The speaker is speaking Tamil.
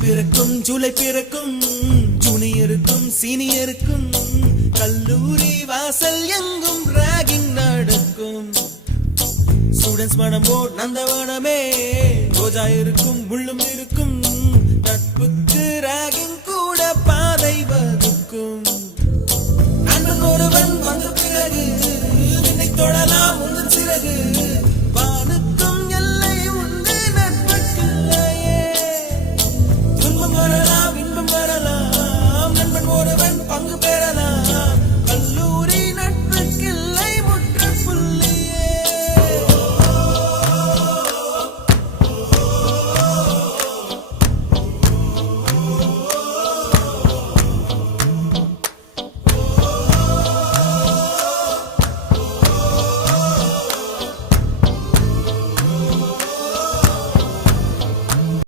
பிறக்கும் ஜூலை பிறக்கும் ஜூனியருக்கும் சீனியருக்கும் கல்லூரி வாசல் எங்கும் ராகிங் நடக்கும். ஸ்டூடெண்ட்ஸ் மனம் போர் நந்தவனமே ரோஜா இருக்கும் முள்ளும் இருக்கும் நட்புக்கு ராகிங் கூட பாதை வரும்.